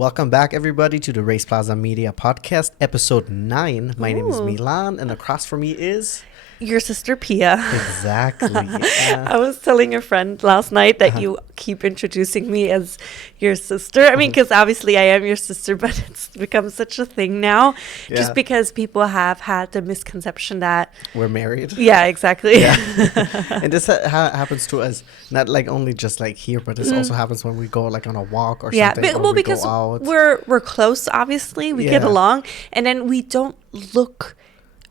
Welcome back, everybody, to the RacePlazaMedia podcast, episode 9. My name is Milan, and across from me is... Your sister Pia. Exactly. I was telling a friend last night that you keep introducing me as your sister. I mean, because obviously I am your sister, but it's become such a thing now. Yeah. Just because people have had the misconception that... we're married. Yeah, exactly. Yeah. And this happens to us, not like only just like here, but this also happens when we go like on a walk or something. Yeah, well, because we're close, obviously. We get along. And then we don't look...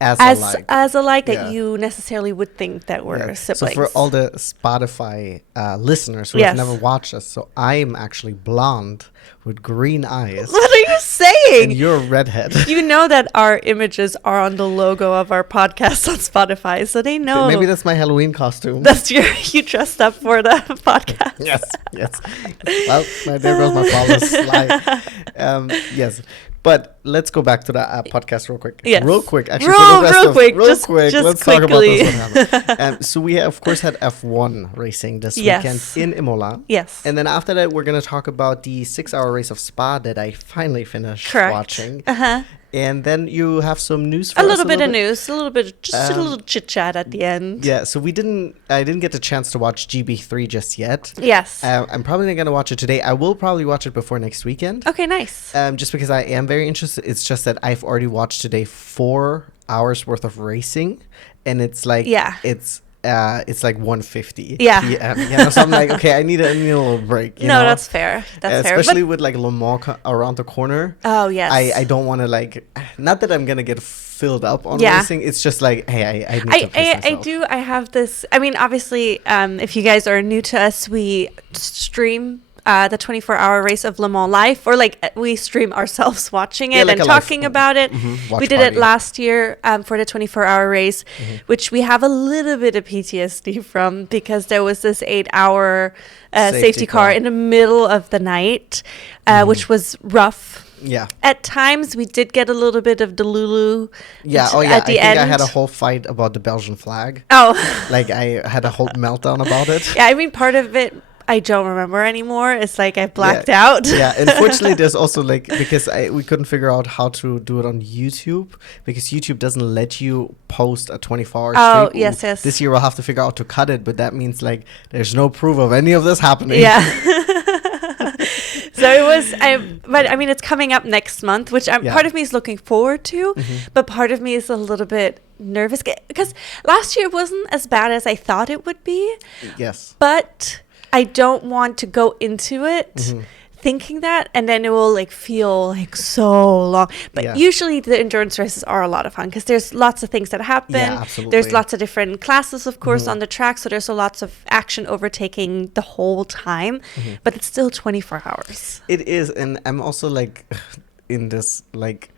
as alike that you necessarily would think that we're siblings. So for all the Spotify listeners who have never watched us, so I'm actually blonde with green eyes. What are you saying? And you're a redhead. You know that our images are on the logo of our podcast on Spotify, so they know. Maybe that's my Halloween costume. That's you dressed up for the podcast. Yes. Well, there goes my flawless lie. Yes. But let's go back to the podcast real quick. Yes. Real quick. Actually, real quick. Just let's talk about quickly. this one. So we, of course, had F1 racing this weekend in Imola. Yes. And then after that, we're going to talk about the 6-hour race of Spa that I finally finished watching. And then you have some news for us. A little bit, a little chit chat at the end. Yeah, so I didn't get the chance to watch GB3 just yet. Yes. I'm probably not going to watch it today. I will probably watch it before next weekend. Okay, nice. Just because I am very interested. It's just that I've already watched today 4 hours worth of racing, and it's like it's like 1:50 p.m. So I'm like, okay, I need a little break. You know? That's fair. That's fair. Especially with like Le Mans around the corner. Oh yes. I don't want to like. Not that I'm gonna get filled up on racing. It's just like, hey, I need to pace myself. I have this. I mean, obviously, if you guys are new to us, we stream the 24-hour race of Le Mans live, or like we stream ourselves watching it and talking about it. We did it last year for the 24-hour race, which we have a little bit of PTSD from, because there was this 8-hour safety car in the middle of the night, which was rough. Yeah. At times, we did get a little bit of Delulu. Yeah. At the end. I had a whole fight about the Belgian flag. Oh. Like I had a whole meltdown about it. Yeah, I mean, part of it I don't remember anymore. It's like I blacked out. Yeah, unfortunately, there's also like, because we couldn't figure out how to do it on YouTube, because YouTube doesn't let you post a 24-hour stream. Oh, yes. This year we'll have to figure out to cut it, but that means like there's no proof of any of this happening. Yeah. So it was, but I mean, it's coming up next month, which part of me is looking forward to, but part of me is a little bit nervous, because last year wasn't as bad as I thought it would be. Yes. But I don't want to go into it thinking that, and then it will like feel like so long. But usually the endurance races are a lot of fun, because there's lots of things that happen. Yeah, absolutely. There's lots of different classes, of course, on the track. So there's lots of action overtaking the whole time, but it's still 24 hours. It is. And I'm also like in this like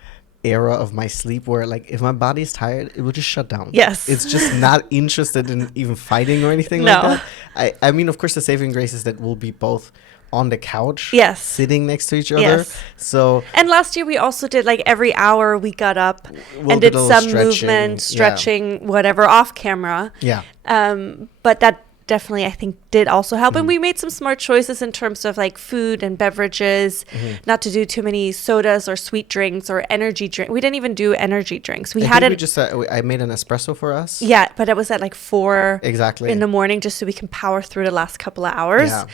era of my sleep where like if my body's tired, it will just shut down. Yes. It's just not interested in even fighting or anything like that. I mean, of course, the saving grace is that we'll be both on the couch, sitting next to each other. So, and last year we also did like every hour we got up and did some movement, stretching, whatever, off camera. Yeah. But that definitely, I think, did also help. And we made some smart choices in terms of like food and beverages, not to do too many sodas or sweet drinks or energy drink. We didn't even do energy drinks. I made an espresso for us. Yeah, but it was at like 4 in the morning, just so we can power through the last couple of hours. Yeah.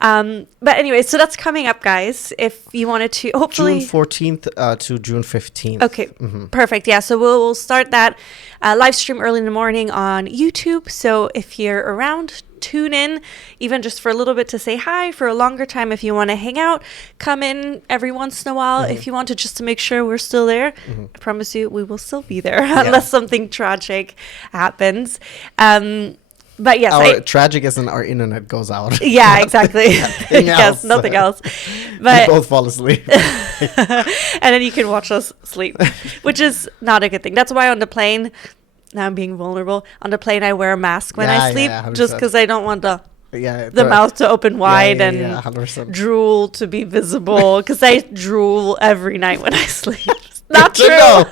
But anyway, so that's coming up, guys. If you wanted to, hopefully June 14th to June 15th. Okay, perfect. Yeah, so we'll start that live stream early in the morning on YouTube. So if you're around, tune in, even just for a little bit to say hi. For a longer time, if you want to hang out, come in every once in a while. If you want to, just to make sure we're still there, I promise you we will still be there unless something tragic happens. But yes, tragic as in our internet goes out. Yeah, exactly. Nothing else. But we both fall asleep. And then you can watch us sleep, which is not a good thing. That's why on the plane, now I'm being vulnerable, on the plane I wear a mask when I sleep, just because I don't want the mouth to open wide and drool to be visible, because I drool every night when I sleep. Not true.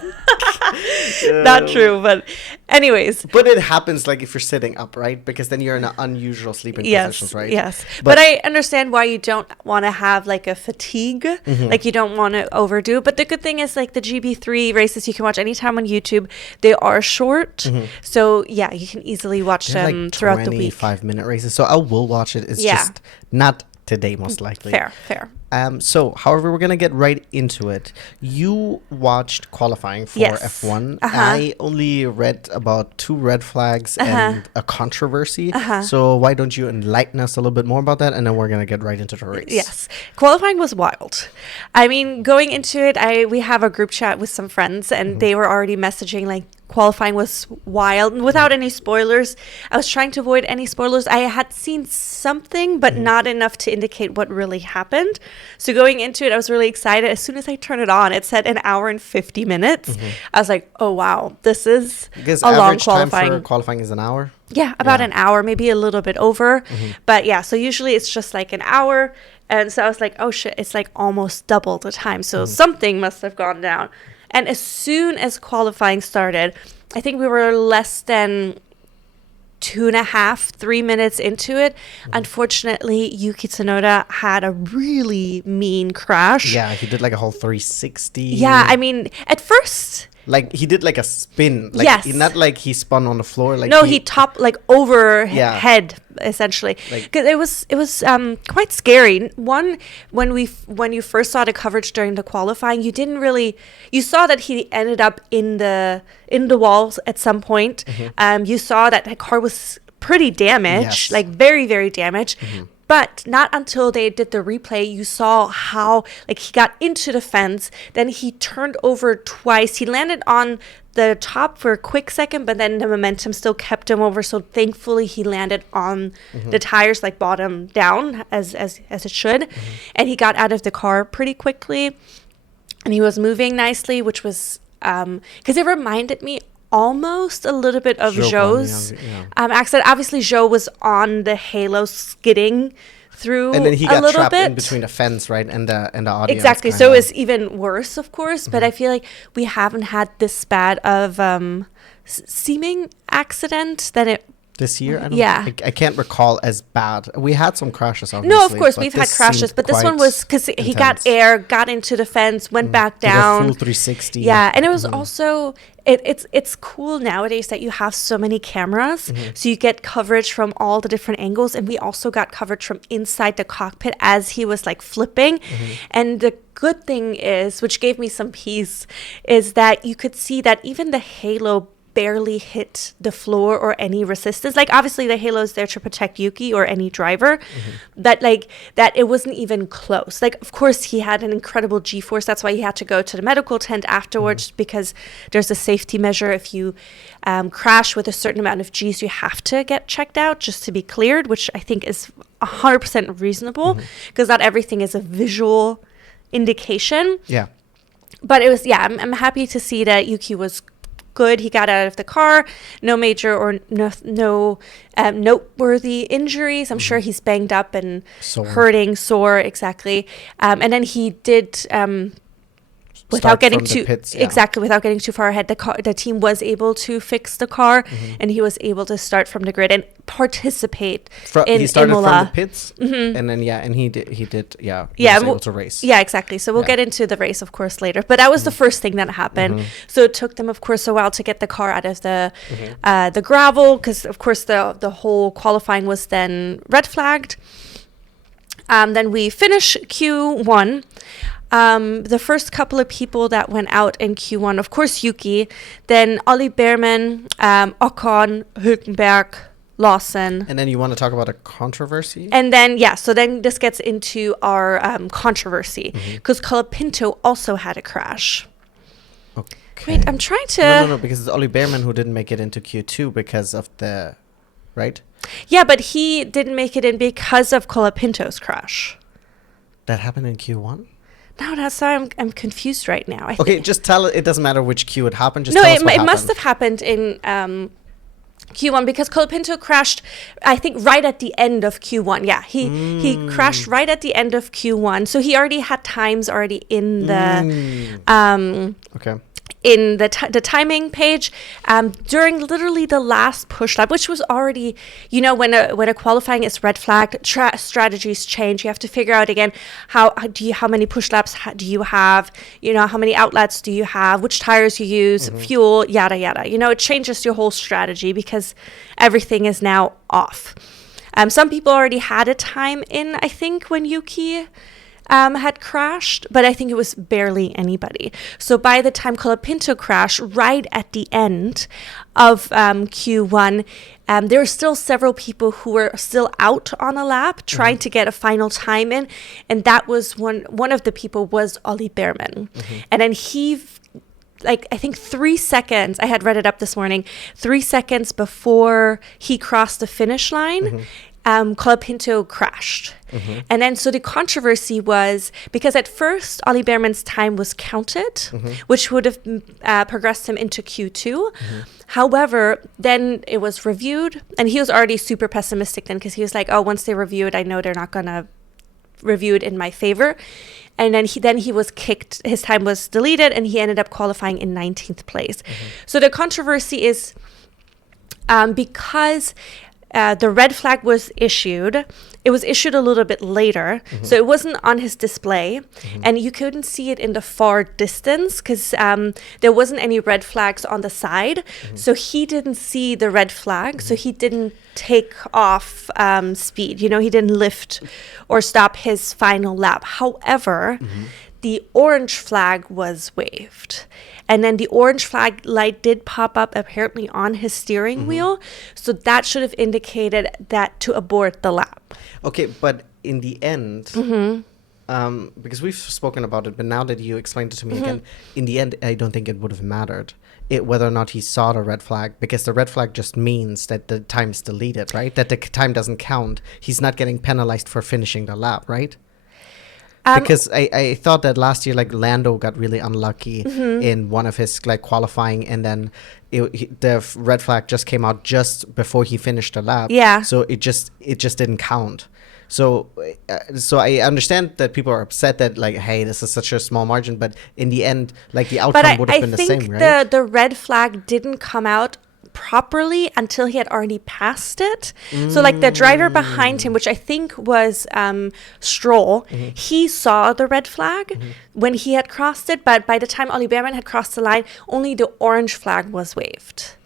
Not true, but anyways. But it happens like if you're sitting up, right? Because then you're in an unusual sleeping positions, right? Yes. But I understand why you don't want to have like a fatigue, like you don't want to overdo. But the good thing is like the GB3 races you can watch anytime on YouTube. They are short, so yeah, you can easily watch them like throughout the week. 25-minute races, so I will watch it. It's just not today, most likely. Fair. So, however, we're going to get right into it. You watched qualifying for F1. I only read about 2 red flags and a controversy. So, why don't you enlighten us a little bit more about that? And then we're going to get right into the race. Yes. Qualifying was wild. I mean, going into it, we have a group chat with some friends, and they were already messaging like, qualifying was wild. And without any spoilers, I was trying to avoid any spoilers. I had seen something, but not enough to indicate what really happened. So going into it, I was really excited. As soon as I turned it on, it said 1 hour and 50 minutes. I was like, oh, wow, this is a long qualifying. Time for qualifying is an hour? Yeah, about an hour, maybe a little bit over. But yeah, so usually it's just like an hour. And so I was like, oh, shit, it's like almost double the time. So something must have gone down. And as soon as qualifying started, I think we were less than 2.5, 3 minutes into it. Unfortunately, Yuki Tsunoda had a really mean crash. Yeah, he did like a whole 360. Yeah, I mean, at first... Like, he did like a spin. Like, yes. Not like he spun on the floor. Like no, he topped like overhead, essentially. Because it was quite scary. One, when you first saw the coverage during the qualifying, you saw that he ended up in the walls at some point. You saw that the car was pretty damaged, like very, very damaged. But not until they did the replay, you saw how, like, he got into the fence, then he turned over twice. He landed on the top for a quick second, but then the momentum still kept him over. So thankfully, he landed on the tires, like bottom down, as it should. And he got out of the car pretty quickly. And he was moving nicely, which was, because it reminded me almost a little bit of Zhou's accident. Obviously, Zhou was on the halo skidding through and then he got trapped bit. In between the fence, right, and the audience. Exactly. So it's even worse, of course. But I feel like we haven't had this bad of seeming accident that it. This year? I can't recall as bad. We had some crashes, obviously. No, of course, we've had crashes. But this one was because he got air, got into the fence, went back down. Full 360. Yeah, and it was also... It's cool nowadays that you have so many cameras. So you get coverage from all the different angles. And we also got coverage from inside the cockpit as he was like flipping. And the good thing is, which gave me some peace, is that you could see that even the halo barely hit the floor or any resistance. Like, obviously the halo is there to protect Yuki or any driver, that it wasn't even close. Like, of course he had an incredible G-force. That's why he had to go to the medical tent afterwards, because there's a safety measure. If you crash with a certain amount of G's, you have to get checked out just to be cleared, which I think is 100% reasonable, because not everything is a visual indication. Yeah. But it was, I'm happy to see that Yuki was good. He got out of the car, no major or no noteworthy injuries. I'm sure he's banged up and hurting, sore, exactly. And then he did, without getting too far ahead, the team was able to fix the car, and he was able to start from the grid and participate in he started Imola. From the pits, and then he was able to race. Yeah, exactly. So we'll get into the race, of course, later. But that was the first thing that happened. So it took them, of course, a while to get the car out of the gravel, because, of course, the whole qualifying was then red flagged. Then we finish Q1. The first couple of people that went out in Q1, of course, Yuki, then Ollie Behrman, Ocon, Hülkenberg, Lawson. And then you want to talk about a controversy? And then, so then this gets into our controversy, because Colapinto also had a crash. Okay. Wait, I'm trying to... No, because it's Ollie Behrman who didn't make it into Q2 because of the... Right? Yeah, but he didn't make it in because of Colapinto's crash. That happened in Q1? No, that's why I'm confused right now. Okay, just tell it. It doesn't matter which Q it happened. Just tell us what happened. Must have happened in Q1, because Colapinto crashed, I think, right at the end of Q1. Yeah, he crashed right at the end of Q1, so he already had times already in the in the timing page, during literally the last push lap, which was already, when a qualifying is red flagged, strategies change. You have to figure out again, how many push laps do you have, how many outlets do you have, which tires you use, fuel, yada yada. It changes your whole strategy because everything is now off. Some people already had a time in, I think, when Yuki had crashed, but I think it was barely anybody. So by the time Colapinto crashed, right at the end of Q1, there were still several people who were still out on a lap trying to get a final time in, and that was one of the people was Ollie Behrman. And then he, I think 3 seconds, I had read it up this morning, 3 seconds before he crossed the finish line, Colapinto crashed. And then so the controversy was because at first Ollie Behrman's time was counted, which would have progressed him into Q2. However, then it was reviewed, and he was already super pessimistic then because he was like, oh, once they review it, I know they're not going to review it in my favor. And then he was kicked, his time was deleted, and he ended up qualifying in 19th place. So the controversy is because the red flag was issued. It was issued a little bit later, so it wasn't on his display, and you couldn't see it in the far distance because there wasn't any red flags on the side. So he didn't see the red flag, so he didn't take off speed. He didn't lift or stop his final lap. However, the orange flag was waved. And then the orange flag light did pop up apparently on his steering wheel. So that should have indicated that to abort the lap. Okay, but in the end, because we've spoken about it, but now that you explained it to me again, in the end, I don't think it would have mattered whether or not he saw the red flag, because the red flag just means that the time is deleted, right? That the time doesn't count. He's not getting penalized for finishing the lap, right? Because I thought that last year, Lando got really unlucky in one of his qualifying, and then the red flag just came out just before he finished the lap. Yeah. So it just didn't count. So I understand that people are upset that hey, this is such a small margin, but in the end, the outcome would have been the same, right? I think the red flag didn't come out properly until he had already passed it. So the driver behind him, which I think was Stroll, he saw the red flag when he had crossed it, but by the time Ollie Behrman had crossed the line, only the orange flag was waved.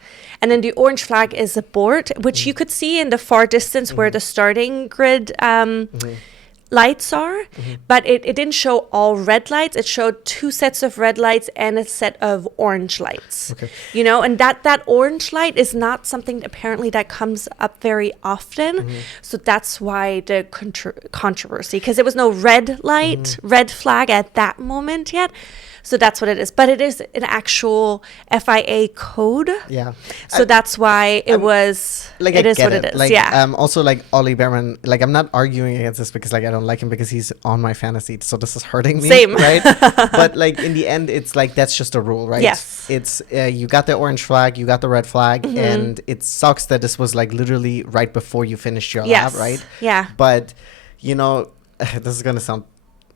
And then the orange flag is abort, which you could see in the far distance where the starting grid lights are, but it didn't show all red lights. It showed 2 sets of red lights and a set of orange lights. Okay. And that orange light is not something apparently that comes up very often. So that's why the controversy, because there was no red light, red flag at that moment yet. So that's what it is. But it is an actual FIA code. Yeah. So that's why it was, it is what it is. Also, Ollie Behrman, I'm not arguing against this because, I don't like him because he's on my fantasy. So this is hurting me. Same. Right? But, in the end, it's that's just a rule, right? Yes. It's, you got the orange flag, you got the red flag, and it sucks that this was, literally right before you finished your lap, right? Yeah. But, this is going to sound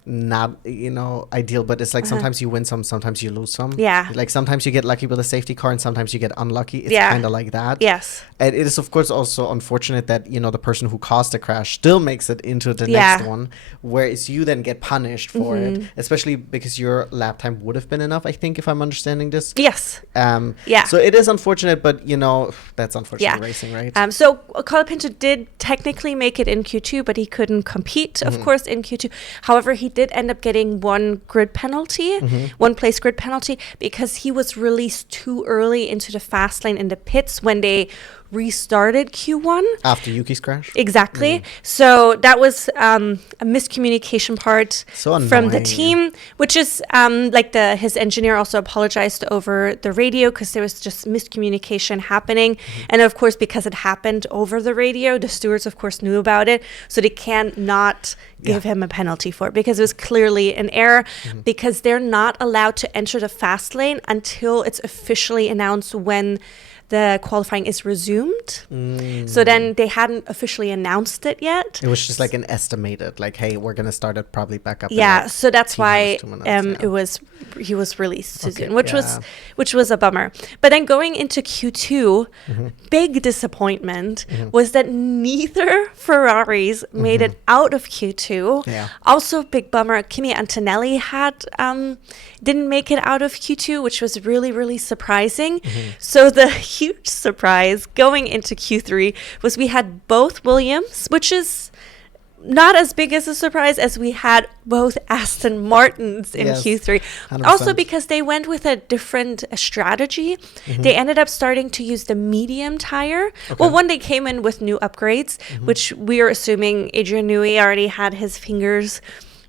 not ideal, but it's sometimes you win some, sometimes you lose some. Yeah. Sometimes you get lucky with a safety car and sometimes you get unlucky. It's kind of like that. Yes. And it is of course also unfortunate that the person who caused the crash still makes it into the next one, whereas you then get punished for it, especially because your lap time would have been enough, I think, if I'm understanding this. Yes. So it is unfortunate, but that's unfortunate racing, right? So Colapinto did technically make it in Q2, but he couldn't compete, of course, in Q2. However, he did end up getting one place grid penalty, because he was released too early into the fast lane in the pits when they restarted Q1 after Yuki's crash. Exactly. So that was a miscommunication part from the team, which is his engineer also apologized over the radio because there was just miscommunication happening. And of course, because it happened over the radio, the stewards of course knew about it, so they can't not give him a penalty for it, because it was clearly an error, because they're not allowed to enter the fast lane until it's officially announced when the qualifying is resumed. So then they hadn't officially announced it yet. It was just like an estimated, like, hey, we're going to start it probably back up. Yeah, so that's why he was released too soon, which was a bummer. But then going into Q2, big disappointment was that neither Ferraris made it out of Q2. Yeah. Also, big bummer, Kimi Antonelli didn't make it out of Q2, which was really, really surprising. So the huge surprise going into Q3 was we had both Williams, which is not as big as a surprise as we had both Aston Martins in Q3. 100%. Also because they went with a different strategy. They ended up starting to use the medium tire. Okay. Well, one, they came in with new upgrades, which we are assuming Adrian Newey already had his fingers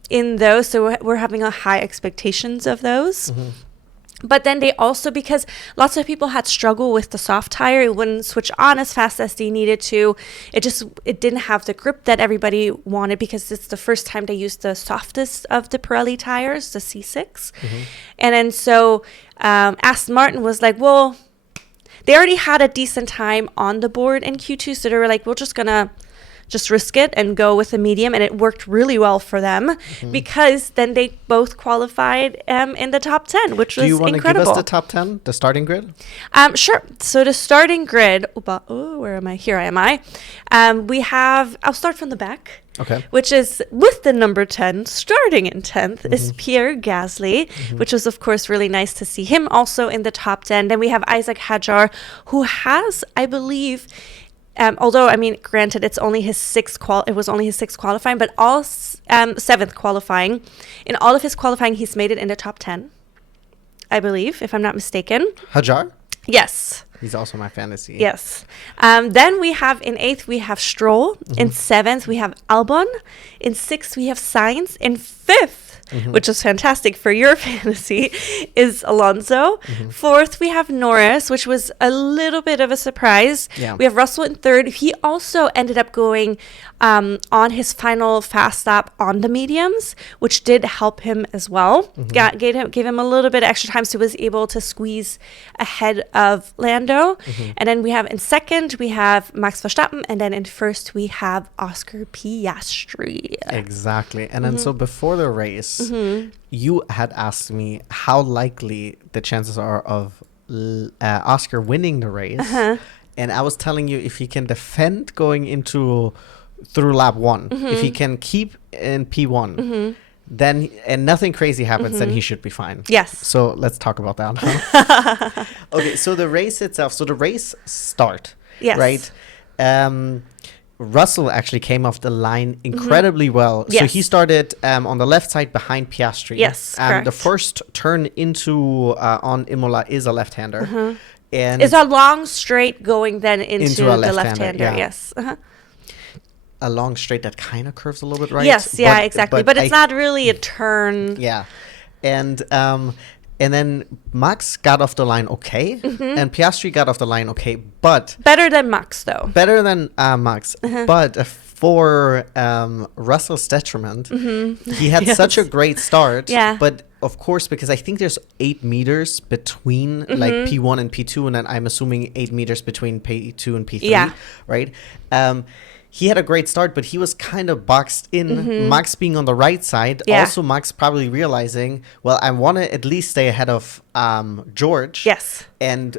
in those. So we're having a high expectations of those. But then they also, because lots of people had struggled with the soft tire, it wouldn't switch on as fast as they needed to. It didn't have the grip that everybody wanted, because it's the first time they used the softest of the Pirelli tires, the C6. And then so Aston Martin was like, well, they already had a decent time on the board in Q2. So they were like, we're just going to risk it and go with a medium, and it worked really well for them because then they both qualified in the top 10, which was incredible. Do you want to give us the top 10, the starting grid? Sure. So the starting grid, where am I? Here am I. I'll start from the back. Okay. Which is with the number 10, starting in 10th, is Pierre Gasly, which was, of course, really nice to see him also in the top 10. Then we have Isaac Hadjar, who has, I believe, although, I mean, granted, it was only his sixth qualifying, but all seventh qualifying. In all of his qualifying, he's made it in the top 10, I believe, if I'm not mistaken. Hadjar? Yes. He's also my fantasy. Yes. Then we have in 8th, we have Stroll. In 7th, we have Albon. In 6th, we have Sainz. In 5th, which is fantastic for your fantasy, is Alonso. 4th, we have Norris, which was a little bit of a surprise. Yeah. We have Russell in 3rd. He also ended up going on his final fast lap on the mediums, which did help him as well. Gave him a little bit of extra time, so he was able to squeeze ahead of Lando. And then we have in 2nd, we have Max Verstappen, and then in 1st, we have Oscar Piastri. Exactly. And then so before the race, you had asked me how likely the chances are of Oscar winning the race. And I was telling you, if he can defend going through lap 1, if he can keep in P1, then, and nothing crazy happens, then he should be fine. Yes. So let's talk about that. Okay, so the race itself, so the race start, right? Russell actually came off the line incredibly well. Yes. So he started on the left side behind Piastri. Yes, correct. The first turn into on Imola is a left-hander. And it's a long straight going then into the left-hander. Yeah. Yes. A long straight that kind of curves a little bit right. Yes, yeah, exactly. But it's not really a turn. Yeah. And then Max got off the line okay, and Piastri got off the line okay, but... Better than Max, though. Better than Max. But for Russell's detriment, he had such a great start. Yeah. But, of course, because I think there's 8 meters between, like, P1 and P2, and then I'm assuming 8 meters between P2 and P3, right? He had a great start, but he was kind of boxed in. Max being on the right side. Yeah. Also, Max probably realizing, well, I want to at least stay ahead of George. Yes. And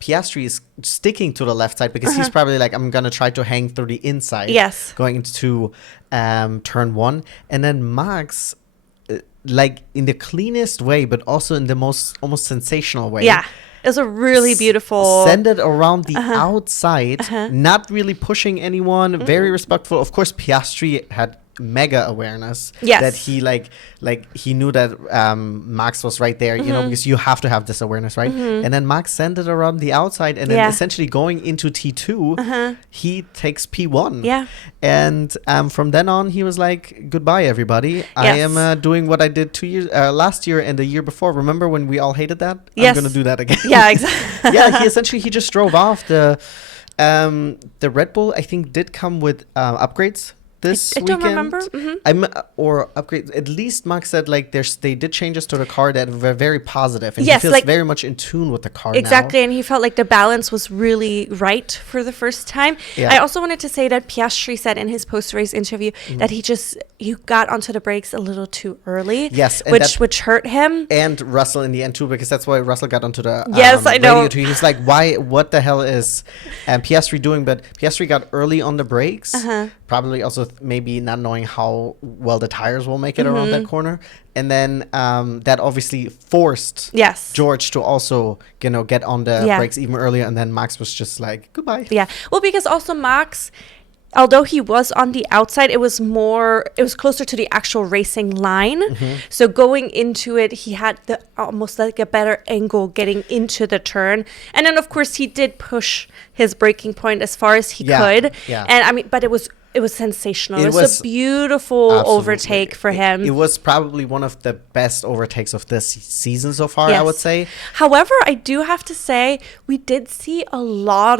Piastri is sticking to the left side because he's probably like, I'm going to try to hang through the inside. Yes. Going into turn 1. And then Max, like in the cleanest way, but also in the most almost sensational way. Yeah. It was a really beautiful... Send it around the outside, not really pushing anyone, very respectful. Of course, Piastri had mega awareness that he he knew that Max was right there, you know, because you have to have this awareness, right? And then Max sent it around the outside, and then essentially going into T2, he takes P1. Yeah. And from then on, he was like, goodbye, everybody. Yes. I am doing what I did last year and the year before. Remember when we all hated that? Yes. I'm going to do that again. Yeah, exactly. Yeah, he just drove off. The Red Bull, I think, did come with upgrades. this weekend. I don't remember. Or upgrade. At least Max said like they did changes to the car that were very positive, and he feels like, very much in tune with the car. Exactly, now. And he felt like the balance was really right for the first time. Yeah. I also wanted to say that Piastri said in his post-race interview that he got onto the brakes a little too early. Yes, which hurt him. And Russell in the end too, because that's why Russell got onto the I know. radio too. He's like, what the hell is Piastri doing? But Piastri got early on the brakes, probably also maybe not knowing how well the tires will make it around that corner. And then that obviously forced George to also, get on the brakes even earlier. And then Max was just like, goodbye. Yeah. Well, because also Max, although he was on the outside, it was closer to the actual racing line. So going into it, he had almost like a better angle getting into the turn. And then, of course, he did push his braking point as far as he could. Yeah. And I mean, but it was sensational. It was a beautiful overtake for him. It was probably one of the best overtakes of this season so far, I would say. However, I do have to say we did see a lot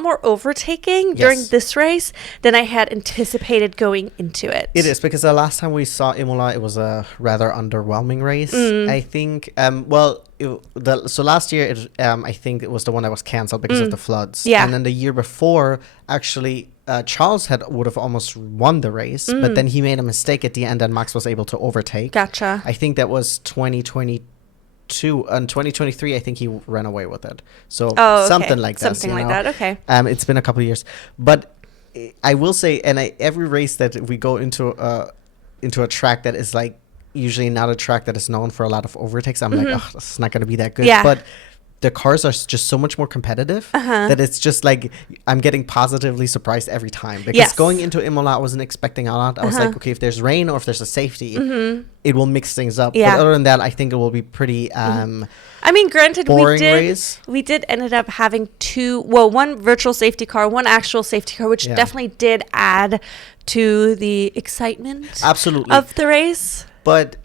more overtaking during this race than I had anticipated going into it. It is, because the last time we saw Imola, it was a rather underwhelming race. I think, so last year, I think it was the one that was canceled because of the floods. Yeah. And then the year before, actually, Charles would have almost won the race, but then he made a mistake at the end and Max was able to overtake. Gotcha. I think that was 2022. And 2023, I think he ran away with it. So something like that. Something like that, okay. It's been a couple of years. But I will say, and every race that we go into a track that is like usually not a track that is known for a lot of overtakes, I'm like, oh, this is not going to be that good. Yeah. But the cars are just so much more competitive that it's just like I'm getting positively surprised every time. Because going into Imola, I wasn't expecting a lot. I was like, okay, if there's rain or if there's a safety, it will mix things up. Yeah. But other than that, I think it will be pretty I mean, granted, we did ended up having one virtual safety car, one actual safety car, which definitely did add to the excitement of the race. But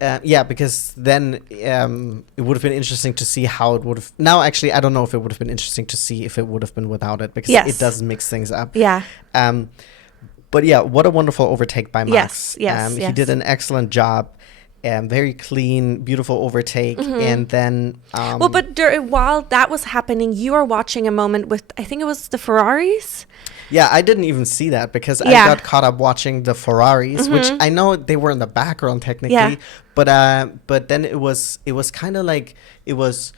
because then it would have been interesting to see how it would have. Now, actually, I don't know if it would have been interesting to see if it would have been without it, because it does mix things up. Yeah. But yeah, what a wonderful overtake by Max. Yes. He did an excellent job. Very clean, beautiful overtake. And then but while that was happening, you were watching a moment with, I think it was the Ferraris. Yeah, I didn't even see that because I got caught up watching the Ferraris, which I know they were in the background technically, but then it was kind of like it was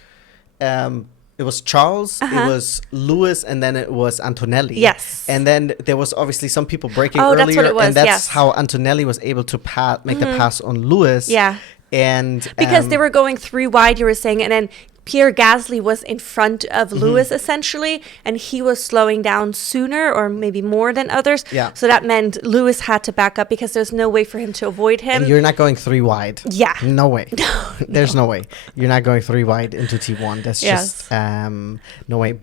Charles, it was Lewis, and then it was Antonelli. Yes. And then there was obviously some people braking earlier, that's what it was, and that's how Antonelli was able to make the pass on Lewis. Yeah. And because they were going 3 wide, you were saying, and then Pierre Gasly was in front of Lewis essentially, and he was slowing down sooner or maybe more than others. Yeah. So that meant Lewis had to back up because there's no way for him to avoid him. And you're not going 3 wide. Yeah. No way. There's no way. You're not going 3 wide into T1. That's just no way.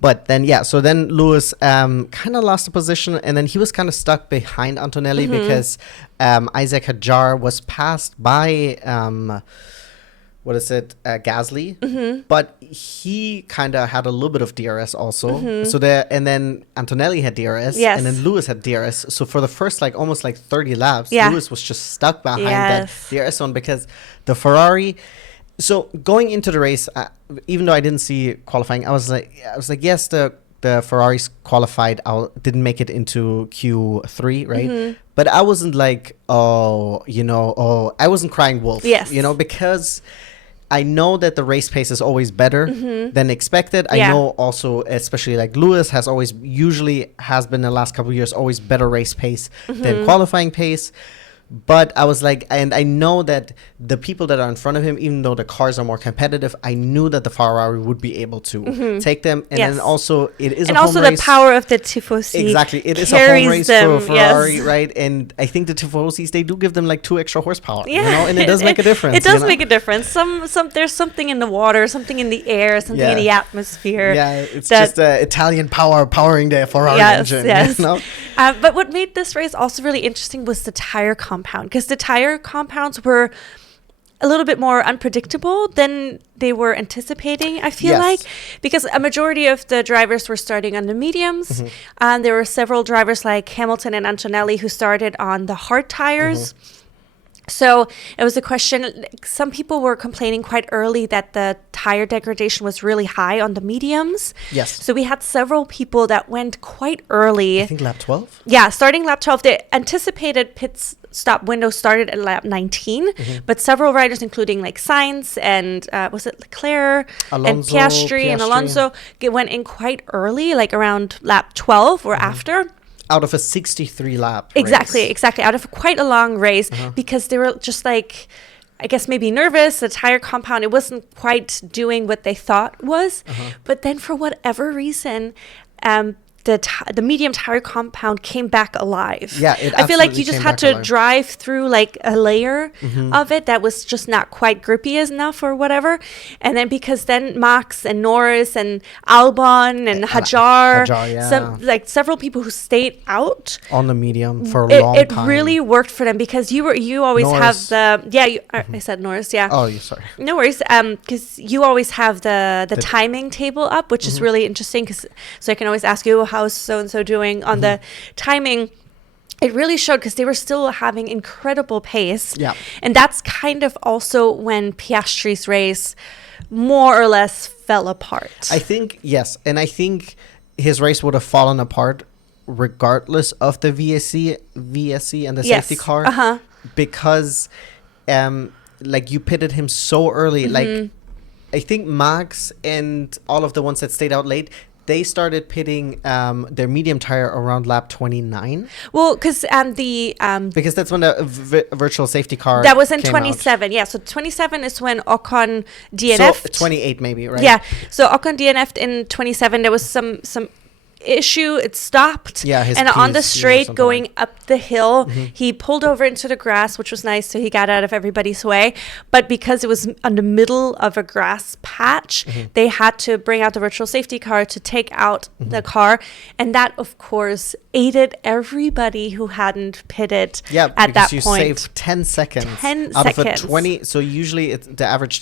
But then, so then Lewis kind of lost the position, and then he was kind of stuck behind Antonelli because Isaac Hadjar was passed by Gasly, but he kind of had a little bit of DRS also. So and then Antonelli had DRS, and then Lewis had DRS. So for the first almost 30 laps, Lewis was just stuck behind that DRS zone because the Ferrari. So going into the race, even though I didn't see qualifying, I was like, yes, the Ferraris qualified out, didn't make it into Q3, right? But I wasn't like, I wasn't crying wolf, because I know that the race pace is always better than expected. I know also, especially Lewis usually has been the last couple of years, always better race pace than qualifying pace. But I was like, and I know that the people that are in front of him, even though the cars are more competitive, I knew that the Ferrari would be able to take them. And then also, it is a home race. And also the power of the Tifosi. Exactly. It is a home race for Ferrari, right? And I think the Tifosis, they do give them 2 extra horsepower, and it does make a difference. It does make a difference. There's something in the water, something in the air, something in the atmosphere. Yeah, it's just Italian power powering the Ferrari engine. Yes. But what made this race also really interesting was the tire compound, because the tire compounds were a little bit more unpredictable than they were anticipating, I feel like, because a majority of the drivers were starting on the mediums. And there were several drivers like Hamilton and Antonelli who started on the hard tires. So it was a question. Some people were complaining quite early that the tire degradation was really high on the mediums. Yes. So we had several people that went quite early. I think lap 12? Yeah, starting lap 12. The anticipated pit stop window started at lap 19, but several riders, including like Sainz and was it Leclerc and Piastri and Alonso, went in quite early, like around lap 12 or after. Out of a 63 lap race. Exactly. Out of quite a long race because they were just like, I guess maybe nervous. The tire compound, it wasn't quite doing what they thought was. But then for whatever reason, the medium tire compound came back alive. Yeah, I feel like you just had to drive through like a layer of it that was just not quite grippy enough or whatever. And then because then Max and Norris and Albon and Hajar, several people who stayed out on the medium for a long time. It really worked for them because you always Norris. Have the I said Norris, yeah. Oh, sorry. No worries. Because you always have the timing table up, which is really interesting. So I can always ask you, how's so-and-so doing on the timing? It really showed because they were still having incredible pace. Yeah. And that's kind of also when Piastri's race more or less fell apart. I think, yes. And I think his race would have fallen apart regardless of the VSC and the safety car. Because like you pitted him so early. Like I think Max and all of the ones that stayed out late, they started pitting their medium tire around lap 29. Well, because because that's when the virtual safety car that was in 27. Yeah, so 27 is when Ocon DNF'd. So 28 maybe, right? Yeah, so Ocon DNF'd in 27. There was some issue. It stopped. Yeah, and on the straight going up the hill, he pulled over into the grass, which was nice, so he got out of everybody's way. But because it was on the middle of a grass patch, they had to bring out the virtual safety car to take out the car, and that of course aided everybody who hadn't pitted at that point. You saved 10 seconds out of a 20. So usually the average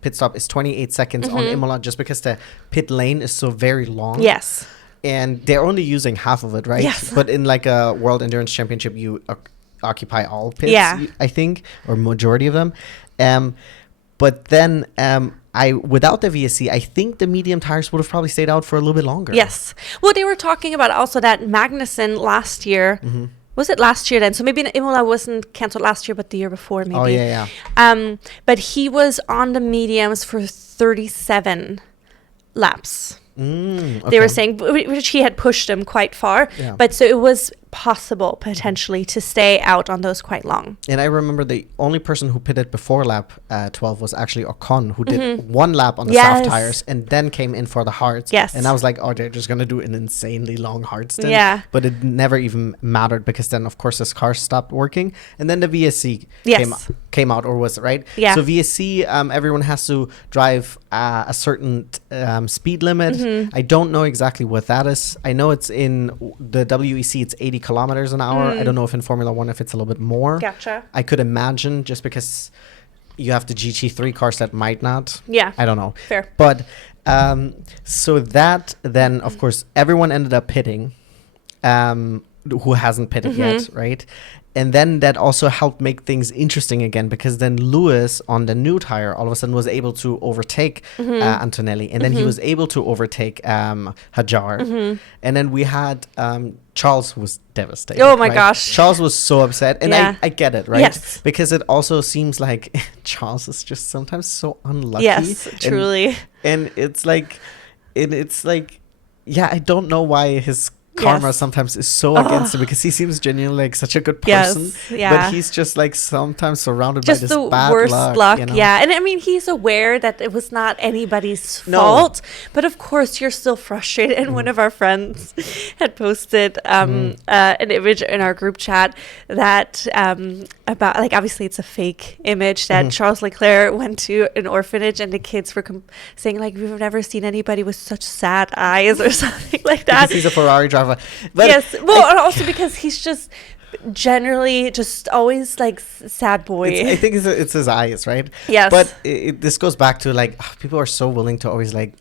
pit stop is 28 seconds on Imola, just because the pit lane is so very long. Yes. And they're only using half of it, right? Yes. But in like a World Endurance Championship, you occupy all pits, I think, or majority of them. But then without the VSC, I think the medium tires would have probably stayed out for a little bit longer. Yes. Well, they were talking about also that Magnussen last year. Was it last year then? So maybe Imola wasn't canceled last year, but the year before maybe. Oh, yeah. But he was on the mediums for 37 laps. Okay. They were saying, which he had pushed him quite far, but so it was possible potentially to stay out on those quite long. And I remember the only person who pitted before lap 12 was actually Ocon, who did one lap on the soft tires and then came in for the hards. Yes. And I was like, oh, they're just going to do an insanely long hard stint. Yeah. But it never even mattered because then, of course, his car stopped working. And then the VSC came out, or was it, right? Yeah. So VSC, everyone has to drive a certain speed limit. I don't know exactly what that is. I know it's in the WEC, it's 80 kilometers an hour. I don't know if in Formula One if it's a little bit more. Gotcha. I could imagine, just because you have the GT3 cars that might not. Yeah. I don't know. Fair. But so that then, of course, everyone ended up pitting who hasn't pitted yet, right? And then that also helped make things interesting again, because then Lewis on the new tire all of a sudden was able to overtake Antonelli, and then he was able to overtake Hajar. And then we had Charles, who was devastated. Oh my gosh. Charles was so upset. And I get it, right? Yes. Because it also seems like Charles is just sometimes so unlucky. Yes, truly. And it's like, yeah, I don't know why his karma sometimes is so against him, because he seems genuinely like such a good person. But he's just like sometimes surrounded by this the bad worst luck. You know? Yeah. And I mean, he's aware that it was not anybody's fault, but of course you're still frustrated. And one of our friends had posted an image in our group chat that about, like, obviously it's a fake image, that Charles Leclerc went to an orphanage and the kids were saying like, we've never seen anybody with such sad eyes or something like that. Because he's a Ferrari driver. But yes, well, and also because he's just generally just always like sad boy. I think it's his eyes, right? Yes. But this goes back to like people are so willing to always like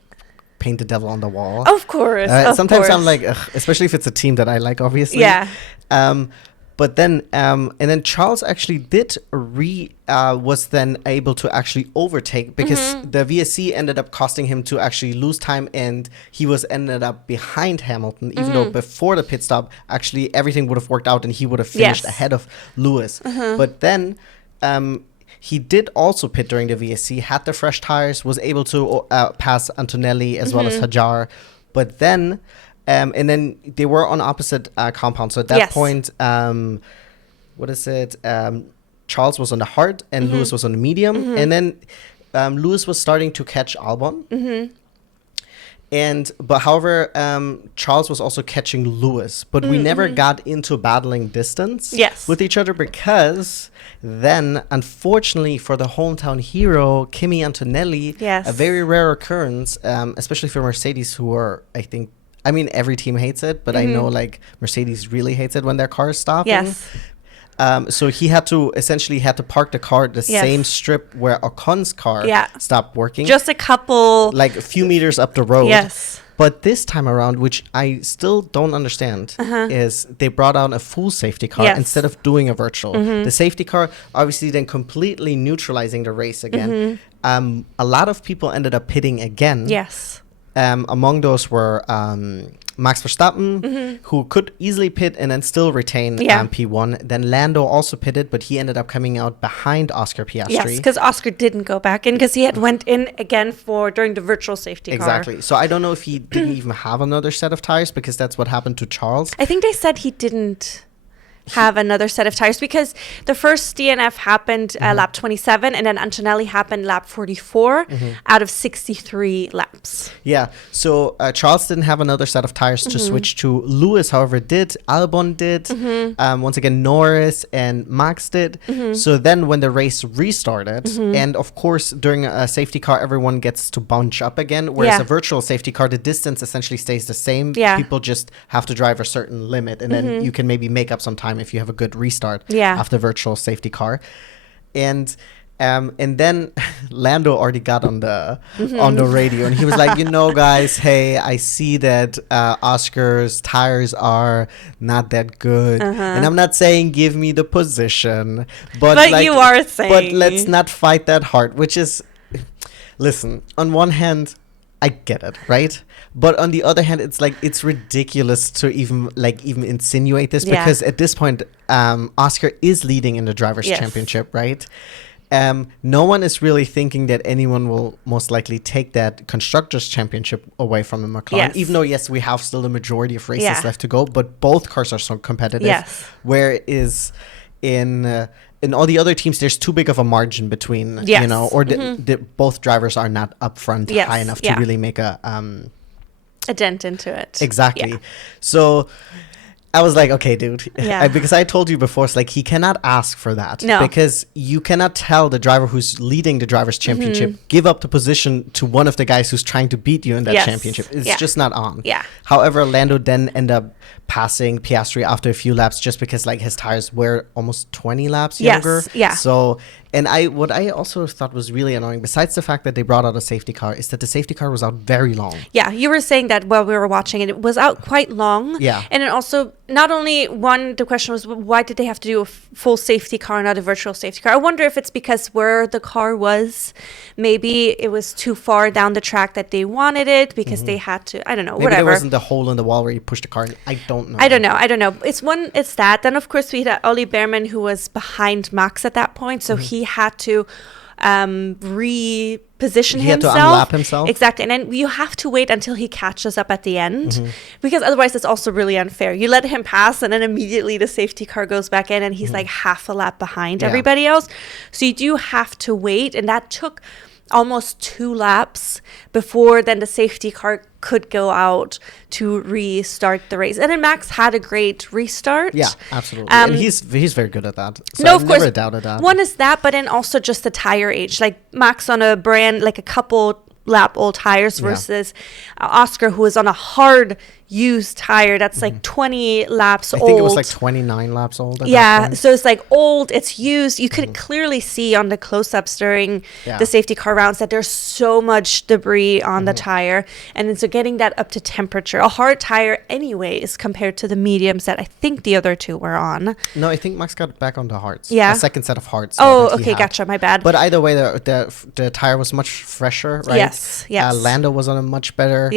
paint the devil on the wall. Of course. Sometimes I'm like, especially if it's a team that I like, obviously. Yeah. But then, and then Charles actually was then able to actually overtake because the VSC ended up costing him to actually lose time, and he ended up behind Hamilton, even though before the pit stop, actually everything would have worked out and he would have finished ahead of Lewis. But then, he did also pit during the VSC, had the fresh tires, was able to pass Antonelli as well as Hajar. But then, and then they were on opposite compounds. So at that point, Charles was on the hard and Lewis was on the medium. And then Lewis was starting to catch Albon. However, Charles was also catching Lewis, but we never got into battling distance with each other because then, unfortunately for the hometown hero, Kimi Antonelli, a very rare occurrence, especially for Mercedes, who are, I mean, every team hates it, but I know like Mercedes really hates it when their car is stopping. Yes. So he had to park the car at the same strip where Ocon's car stopped working. Just a couple, like a few meters up the road. Yes. But this time around, which I still don't understand, is they brought out a full safety car instead of doing a virtual. The safety car obviously then completely neutralizing the race again. A lot of people ended up pitting again. Yes. Among those were Max Verstappen, who could easily pit and then still retain P1. Then Lando also pitted, but he ended up coming out behind Oscar Piastri. Yes, because Oscar didn't go back in because he had went in again during the virtual safety car. Exactly. So I don't know if he didn't even have another set of tires because that's what happened to Charles. I think they said he didn't have another set of tires because the first DNF happened lap 27 and then Antonelli happened lap 44 out of 63 laps. Yeah, so Charles didn't have another set of tires to switch to. Lewis, however, did. Albon did. Once again, Norris and Max did. So then when the race restarted, and of course during a safety car, everyone gets to bunch up again, whereas a virtual safety car, the distance essentially stays the same. People just have to drive a certain limit, and then you can maybe make up some time if you have a good restart after virtual safety car. And then Lando already got on the radio and he was like, guys, hey, I see that Oscar's tires are not that good, and I'm not saying give me the position, but like, you are saying, but let's not fight that hard, which is, listen, on one hand I get it, right? But on the other hand, it's like it's ridiculous to even insinuate this because at this point, Oscar is leading in the drivers' championship, right? No one is really thinking that anyone will most likely take that constructors' championship away from the McLaren, even though we have still the majority of races left to go, but both cars are so competitive. Whereas in all the other teams, there's too big of a margin between, or both drivers are not up front high enough to really make a dent into it. Exactly. So I was like, okay, dude. Because I told you before, it's like he cannot ask for that. No. Because you cannot tell the driver who's leading the drivers' championship, give up the position to one of the guys who's trying to beat you in that championship. It's just not on. Yeah. However, Lando then ended up passing Piastri after a few laps just because like his tires were almost 20 laps younger. So, and what I also thought was really annoying, besides the fact that they brought out a safety car, is that the safety car was out very long. Yeah, you were saying that while we were watching it, it was out quite long. Yeah. And it also, not only the question was, why did they have to do a full safety car, not a virtual safety car? I wonder if it's because where the car was, maybe it was too far down the track that they wanted it because they had to, I don't know, maybe whatever. There wasn't the hole in the wall where you pushed the car in. I don't know. I don't know. It's that. Then, of course, we had Ollie Behrman, who was behind Max at that point. So he had to reposition himself. He had to unlap himself. Exactly. And then you have to wait until he catches up at the end because otherwise it's also really unfair. You let him pass and then immediately the safety car goes back in and he's like half a lap behind everybody else. So you do have to wait. And that took almost 2 laps before then the safety car could go out to restart the race. And then Max had a great restart. Yeah, absolutely. And he's very good at that. So no, I've of course. Never doubted that. One is that, but then also just the tire age. Like Max on a brand, like a couple lap old tires versus Oscar, who is on a hard used tire that's like 20 laps old. I think it was like 29 laps old. At that point. So it's like old, it's used. You could clearly see on the close-ups during the safety car rounds that there's so much debris on the tire. And then so getting that up to temperature, a hard tire anyways compared to the mediums that I think the other two were on. No, I think Max got back on the hards. Yeah. A second set of hards. Oh, okay, gotcha. My bad. But either way, the tire was much fresher, right? Yes. Lando was on a much better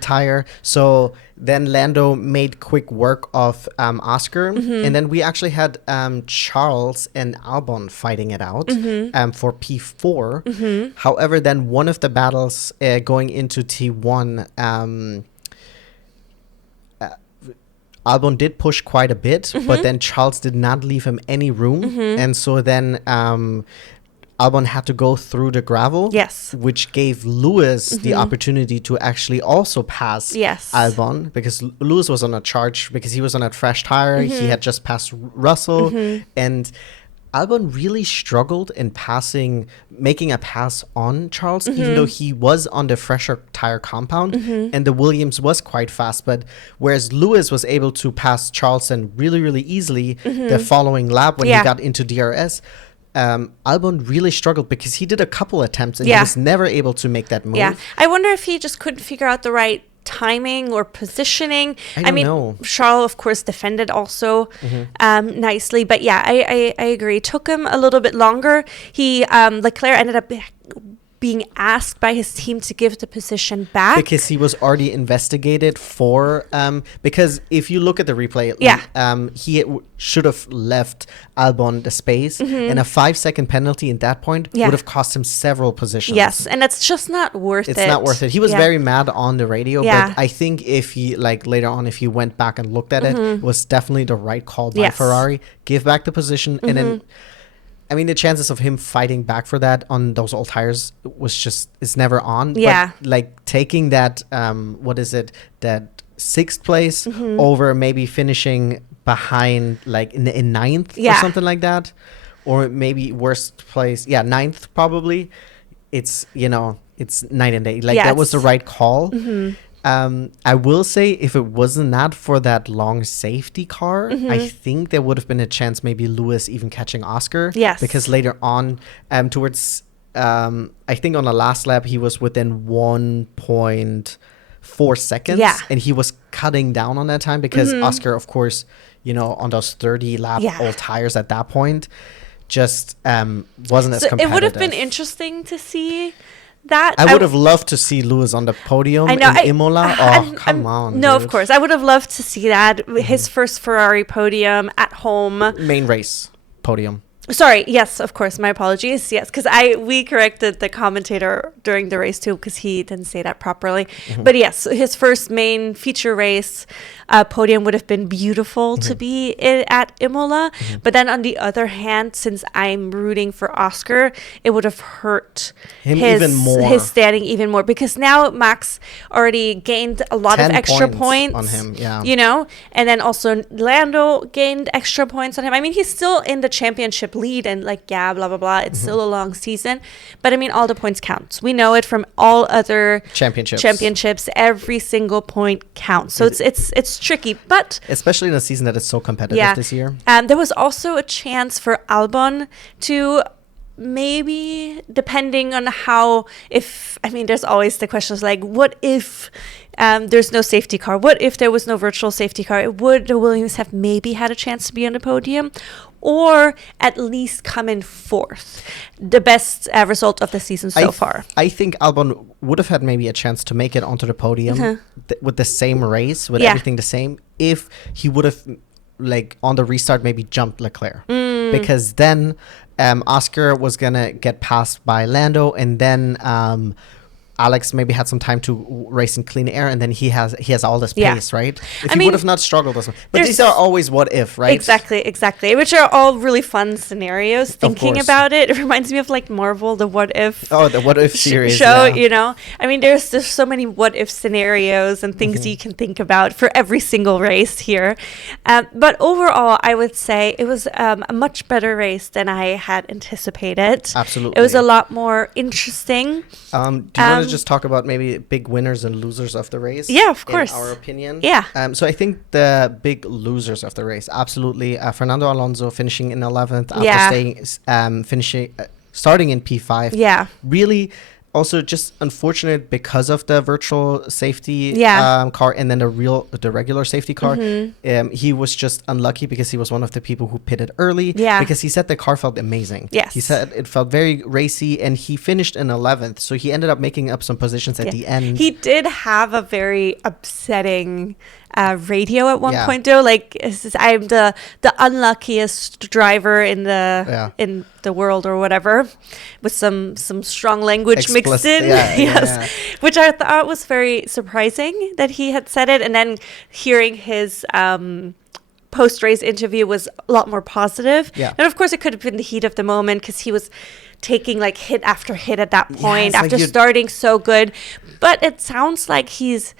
tire. So then Lando made quick work of Oscar. And then we actually had Charles and Albon fighting it out for P4. However, then one of the battles going into T1, Albon did push quite a bit, but then Charles did not leave him any room. And so then Albon had to go through the gravel, which gave Lewis the opportunity to actually also pass Albon, because Lewis was on a charge, because he was on a fresh tire. He had just passed Russell, and Albon really struggled in making a pass on Charles, even though he was on the fresher tire compound, and the Williams was quite fast. But whereas Lewis was able to pass Charleston really, really easily the following lap when he got into DRS, Albon really struggled because he did a couple attempts and he was never able to make that move. Yeah, I wonder if he just couldn't figure out the right timing or positioning. I mean, know. Charles, of course, defended also nicely, but I agree. It took him a little bit longer. Leclerc ended up being asked by his team to give the position back because he was already investigated for because if you look at the replay, he should have left Albon the space, and a 5-second penalty at that point would have cost him several positions. Yes, and it's just not worth it. It's not worth it. He was very mad on the radio, but I think if he later on, if he went back and looked at it was definitely the right call by Ferrari. Give back the position, and then I mean, the chances of him fighting back for that on those old tires is never on. Yeah. But like taking that, that 6th place over maybe finishing behind like in 9th or something like that. Or maybe worst place. Yeah, 9th probably. It's, it's night and day. Like that was the right call. I will say if it wasn't not for that long safety car, I think there would have been a chance maybe Lewis even catching Oscar. Yes. Because later on, towards, I think on the last lap, he was within 1.4 seconds. Yeah. And he was cutting down on that time because Oscar, of course, on those 30 lap old tires at that point, just wasn't as competitive. It would have been interesting to see that. I would have loved to see Lewis on the podium in Imola. Come on. No, dude. of course. I would have loved to see that. His first Ferrari podium at home. Main race podium. Sorry. Yes, of course. My apologies. Yes, because we corrected the commentator during the race too because he didn't say that properly. But yes, his first main feature race podium would have been beautiful to be at Imola. But then on the other hand, since I'm rooting for Oscar, it would have hurt his standing even more because now Max already gained a lot of extra points on him. Yeah, and then also Lando gained extra points on him. I mean, he's still in the championship lead and blah blah blah, it's still a long season, but I mean all the points count. We know it from all other championships. Every single point counts, so it's tricky, but especially in a season that is so competitive this year. There was also a chance for Albon to maybe, depending on there's always the questions like, what if there's no safety car? What if there was no virtual safety car? Would the Williams have maybe had a chance to be on the podium? Or at least come in 4th? The best result of the season so far. I think Albon would have had maybe a chance to make it onto the podium with the same race, with everything the same, if he would have, on the restart, maybe jumped Leclerc. Because then Oscar was going to get passed by Lando, and then Alex maybe had some time to race in clean air, and then he has all this pace, right? If he would have not struggled as much. But these are always what if, right? Exactly. Which are all really fun scenarios. Thinking about it reminds me of like Marvel, the What If. Oh, the What If series show. You know, I mean, there's so many what if scenarios and things you can think about for every single race here. But overall, I would say it was a much better race than I had anticipated. Absolutely. It was a lot more interesting. Do you want to just talk about maybe big winners and losers of the race? Yeah, of course. In our opinion. Yeah. So I think the big losers of the race, absolutely, Fernando Alonso finishing in 11th after starting in P5. Yeah. Really. Also, just unfortunate because of the virtual safety car and then the regular safety car. He was just unlucky because he was one of the people who pitted early. Yeah. Because he said the car felt amazing. Yes. He said it felt very racy, and he finished in 11th. So he ended up making up some positions at the end. He did have a very upsetting radio at one point, though. Like, I'm the unluckiest driver in the world or whatever, with some strong language mixed in. Which I thought was very surprising that he had said it, and then hearing his post-race interview was a lot more positive. And of course it could have been the heat of the moment, because he was taking like hit after hit at that point after starting so good. But it sounds like he's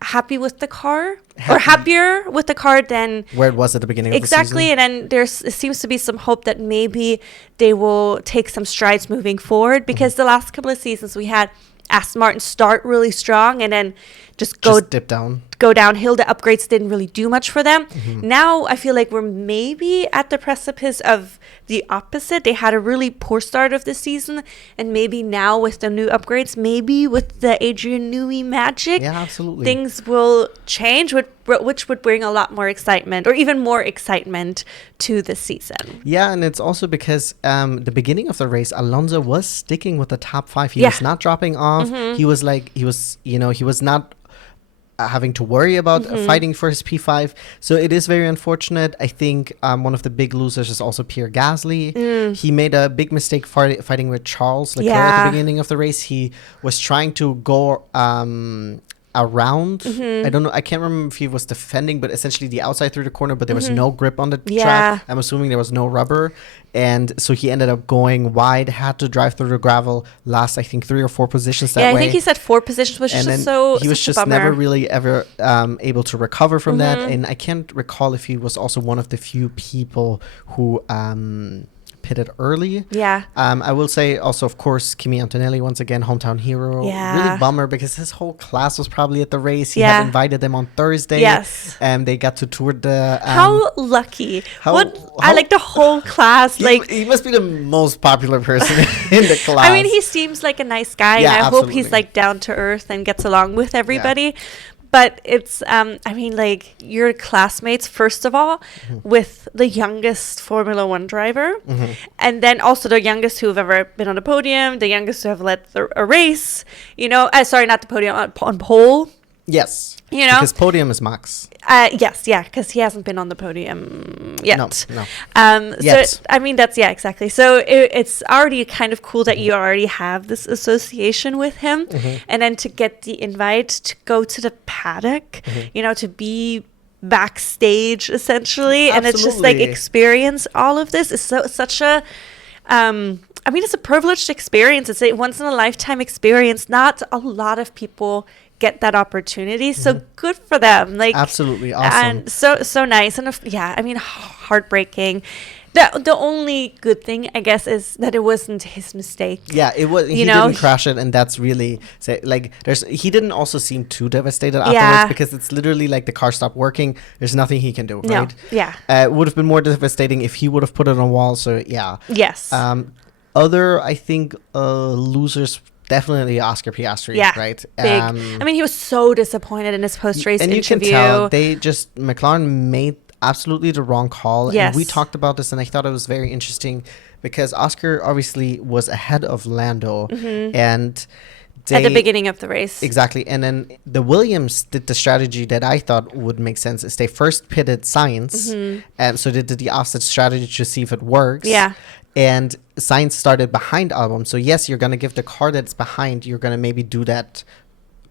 happy with the car, or happier with the car than where it was at the beginning of the season. Exactly. And then it seems to be some hope that maybe they will take some strides moving forward, because the last couple of seasons we had Aston Martin start really strong and then just dip down, go downhill. The upgrades didn't really do much for them. Now I feel like we're maybe at the precipice of the opposite. They had a really poor start of the season, and maybe now with the new upgrades, maybe with the Adrian Newey magic, things will change, which would bring a lot more excitement, or even more excitement, to the season. Yeah, and it's also because the beginning of the race, Alonso was sticking with the top 5. He was not dropping off. He was not having to worry about fighting for his P5. So it is very unfortunate. I think one of the big losers is also Pierre Gasly. He made a big mistake fighting with Charles Leclerc at the beginning of the race. He was trying to go around. I don't know. I can't remember if he was defending, but essentially the outside through the corner, but there was no grip on the track. I'm assuming there was no rubber. And so he ended up going wide, had to drive through the gravel, last, I think, 3 or 4 positions that way. Yeah, I think he said 4 positions, which is just so he was just never really ever able to recover from that. And I can't recall if he was also one of the few people who pitted early. I will say also, of course, Kimi Antonelli, once again, hometown hero. Really bummer, because his whole class was probably at the race. He had invited them on Thursday. And they got to tour the how lucky. I like the whole class. He must be the most popular person in the class. I mean, he seems like a nice guy, and I hope he's like down to earth and gets along with everybody. But it's, I mean, like, your classmates, first of all, with the youngest Formula One driver, and then also the youngest who have ever been on the podium, the youngest who have led a race, you know, sorry, not the podium, on pole. Yes. You know? Because podium is Max. Yes, because he hasn't been on the podium yet. No. Yet. So, I mean, that's, So it's already kind of cool that you already have this association with him. And then to get the invite to go to the paddock, you know, to be backstage, essentially. And it's just like experience all of this is such a... I mean, it's a privileged experience. It's a once-in-a-lifetime experience. Not a lot of people get that opportunity, so good for them. Like, absolutely awesome, and so nice. And I mean, heartbreaking. The only good thing, I guess, is that it wasn't his mistake. Yeah, it was. He didn't crash it, and that's really he didn't also seem too devastated afterwards, because it's literally like the car stopped working. There's nothing he can do, right? It would have been more devastating if he would have put it on wall. So yes. Other, I think, losers. Definitely Oscar Piastri, right? Big. I mean, he was so disappointed in his post-race interview. And you can tell McLaren made absolutely the wrong call. Yes. And we talked about this, and I thought it was very interesting, because Oscar obviously was ahead of Lando, and at the beginning of the race. Exactly. And then the Williams did the strategy that I thought would make sense, is they first pitted Sainz, and so they did the offset strategy to see if it works. And Sainz started behind Albon. So, yes, you're going to give the car that's behind, you're going to maybe do that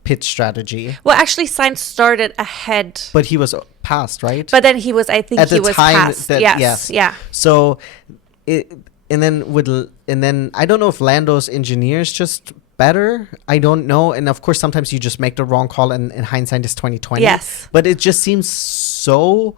pit strategy. Well, actually, Sainz started ahead. But he was passed, right? But then he was passed. Yes. Yeah. So, and then I don't know if Lando's engineer's just better. I don't know. And of course, sometimes you just make the wrong call, and in hindsight, it's 2020. Yes. But it just seems so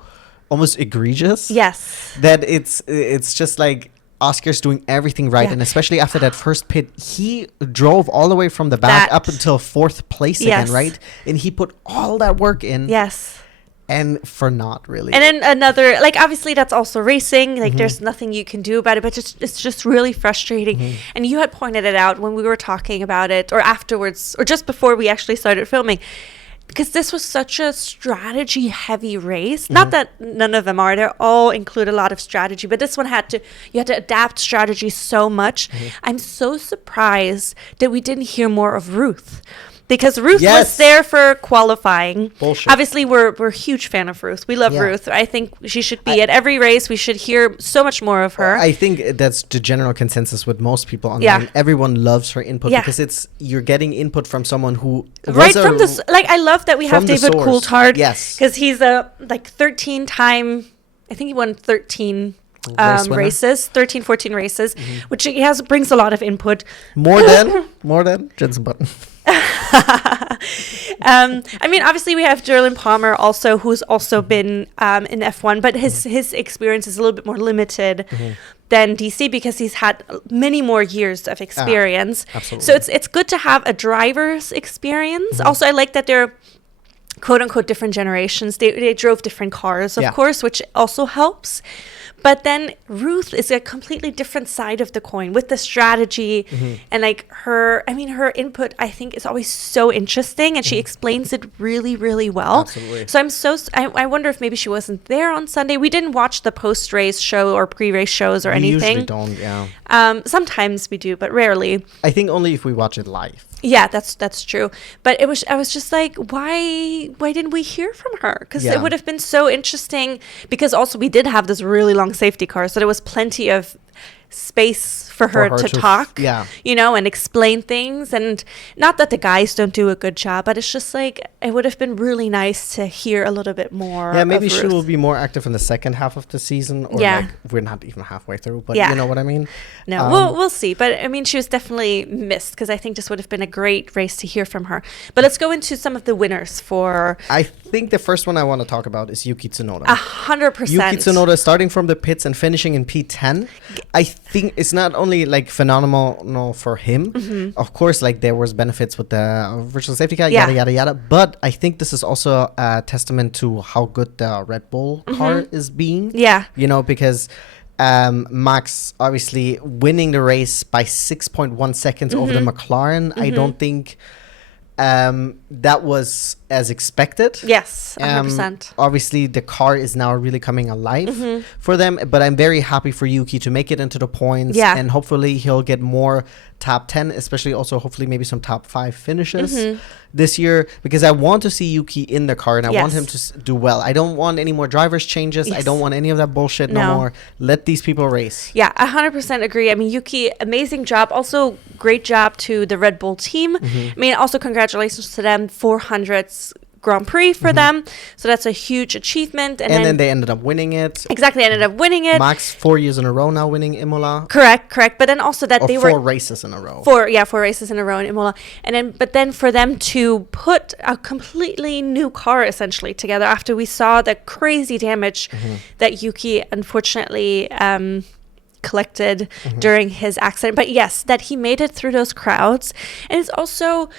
almost egregious. Yes. That it's just like Oscar's doing everything right. And especially after that first pit, he drove all the way from the back up until 4th place again, right? And he put all that work in. Yes. And for not really. And then another, like, obviously that's also racing. Like, there's nothing you can do about it, but it's just really frustrating. And you had pointed it out when we were talking about it, or afterwards, or just before we actually started filming, because this was such a strategy heavy race. Not that none of them are, they all include a lot of strategy, but this one you had to adapt strategy so much. I'm so surprised that we didn't hear more of Ruth. Because Ruth was there for qualifying. Bullshit. Obviously, we're a huge fan of Ruth. We love Ruth. I think she should be at every race. We should hear so much more of her. I think that's the general consensus with most people online. Yeah. Everyone loves her input because you're getting input from someone who from this. Like, I love that we have David Coulthard. Yes, because he's a 13-time. I think he won 13 races, 13-14 races, which he brings a lot of input. More than Jenson Button. I mean, obviously we have Jerlyn Palmer also, who's also been in F1, but his experience is a little bit more limited than DC because he's had many more years of experience. Absolutely. So it's good to have a driver's experience. Also, I like that they're quote unquote different generations. They drove different cars, of course, which also helps. But then Ruth is a completely different side of the coin with the strategy and like her input, I think, is always so interesting, and she explains it really, really well. Absolutely. So I wonder if maybe she wasn't there on Sunday. We didn't watch the post-race show or pre-race shows or anything. We usually don't, yeah. Sometimes we do, but rarely. I think only if we watch it live. Yeah, that's true. But I was just like, why didn't we hear from her? Because it would have been so interesting. Because also we did have this really long safety car, so there was plenty of space for her to talk, and explain things. And not that the guys don't do a good job, but it's just like, it would have been really nice to hear a little bit more. Yeah, maybe she will be more active in the second half of the season, or like we're not even halfway through, but you know what I mean? No, we'll see. But I mean, she was definitely missed, because I think this would have been a great race to hear from her. But let's go into some of the winners for... I think the first one I want to talk about is Yuki Tsunoda. 100%. Yuki Tsunoda starting from the pits and finishing in P10. I think it's not only like phenomenal for him. Of course, like there was benefits with the virtual safety car, yada, yada, yada. But I think this is also a testament to how good the Red Bull car is being. Yeah. You know, because... Max obviously winning the race by 6.1 seconds over the McLaren. I don't think that was as expected. Yes, 100%. Obviously, the car is now really coming alive for them, but I'm very happy for Yuki to make it into the points, and hopefully he'll get more top 10, especially also hopefully maybe some top 5 finishes this year, because I want to see Yuki in the car, and I want him to do well. I don't want any more drivers changes. I don't want any of that bullshit no more. Let these people race. Yeah, 100% agree. I mean, Yuki, amazing job. Also, great job to the Red Bull team. I mean, also congratulations to them, 400th Grand Prix for them, so that's a huge achievement. And then they ended up winning it. Exactly, ended up winning it. Max 4 years in a row now winning Imola. Correct. But then also that they were 4 races in a row. 4 races in a row in Imola, but then for them to put a completely new car essentially together after we saw the crazy damage that Yuki unfortunately collected during his accident. But yes, that he made it through those crowds, and it's also.